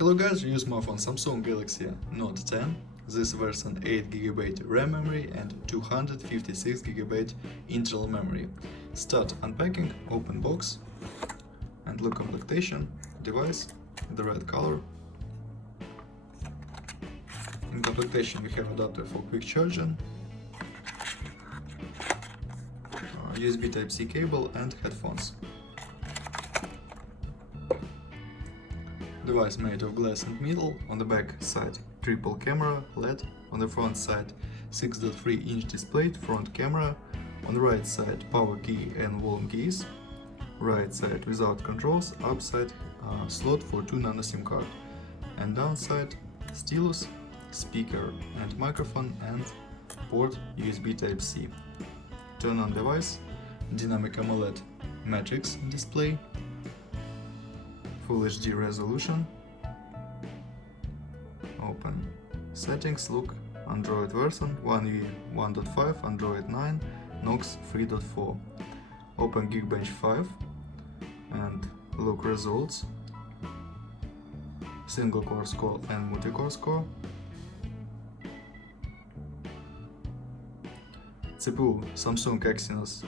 Hello guys, use my phone Samsung Galaxy Note 10. This version 8GB RAM memory and 256GB internal memory. Start unpacking, open box and look complementation, device, the red color. In complementation we have adapter for quick charging, USB Type-C cable and headphones. Device made of glass and metal. On the back side triple camera LED, on the front side 6.3-inch display front camera, on the right side power key and volume keys, right side without controls, upside slot for 2 nano SIM card, and downside stylus, speaker and microphone and port USB Type-C. Turn on device, dynamic AMOLED matrix display, Full HD resolution, open settings, look Android version 1.UE 1.5, Android 9, Knox 3.4, open Geekbench 5 and look results, single core score and multi-core score, CPU Samsung Exynos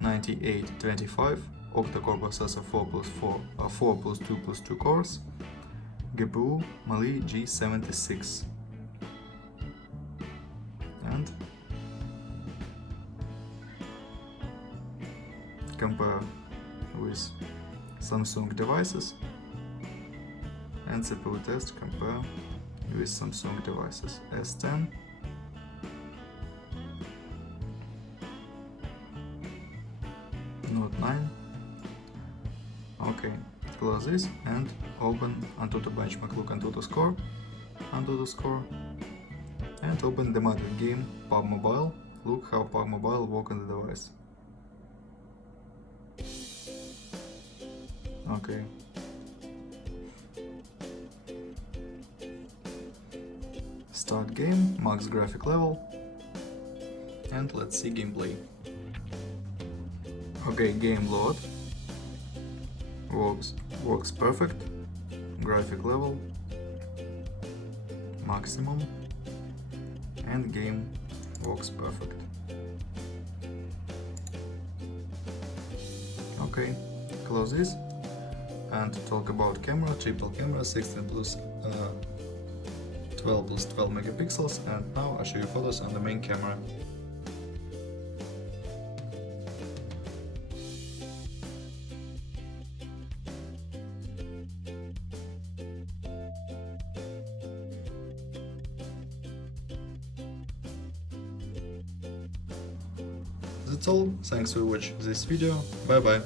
9825, octa-core processor 4 plus 2 plus 2 cores, GPU Mali G76, and compare with Samsung devices, and CPU test compare with Samsung devices. S10, Note 9. Okay, close this and open Antutu benchmark. Look Antutu score, and open the mother game PUBG Mobile. Look how PUBG Mobile work on the device. Okay. Start game, max graphic level, and let's see gameplay. Okay, game load. Works perfect. Graphic level maximum, and game works perfect. Okay, close this and talk about camera. Triple camera, 16 plus 12 plus 12 megapixels, and now I'll show you photos on the main camera. That's all, thanks for watching this video, bye bye.